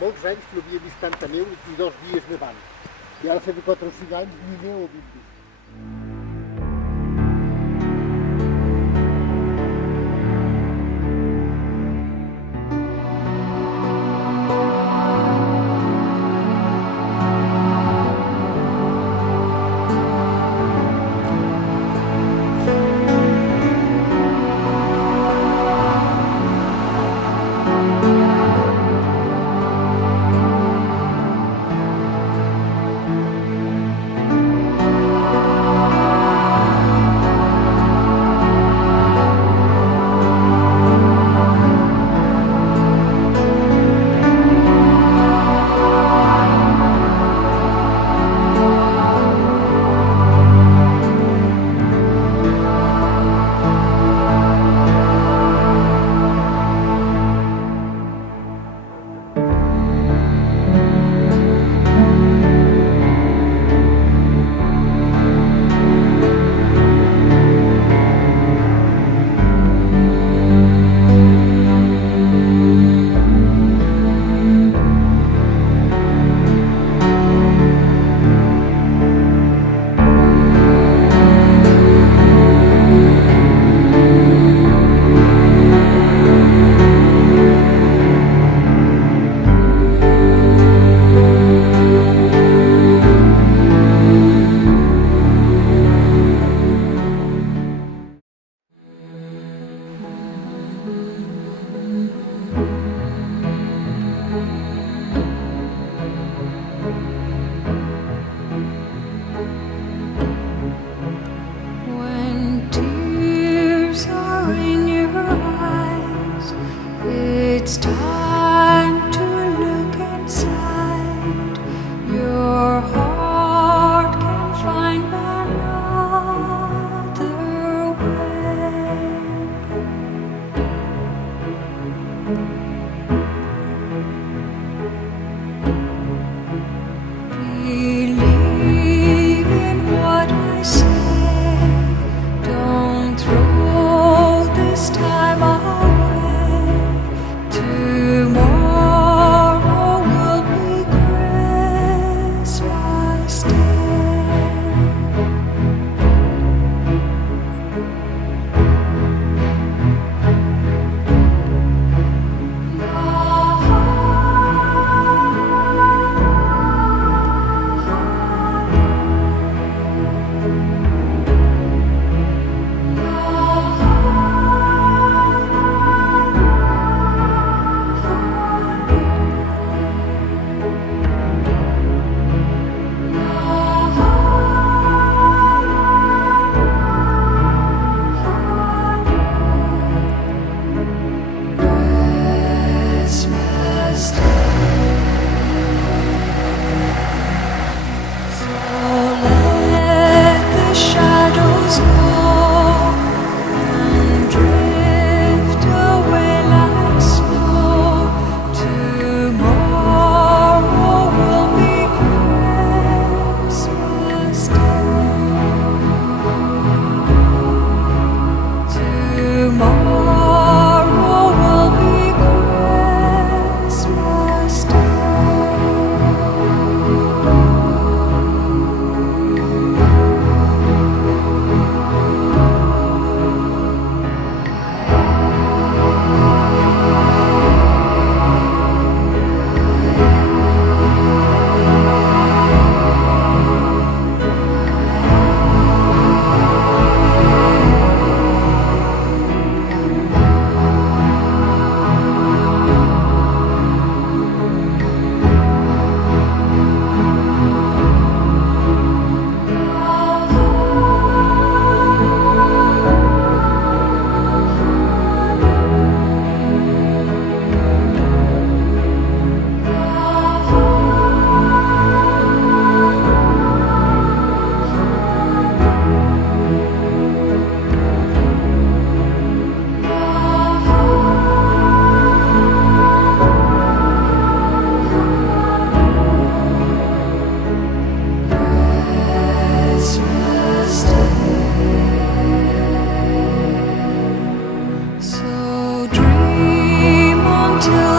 molts anys que no havia vist tanta neu i 2 dies nevant. I ara fa 4 o 5 anys ni neu havia vist. When tears are in your eyes, it's time to look inside. Your heart can find another way. Believe in what I say. Don't throw this time away. Tomorrow will be Christmas Day. Christmas Day. So let the shadows go and drift away like snow. Tomorrow will be Christmas Day. Tomorrow will be Christmas Day. Christmas Day. So dream until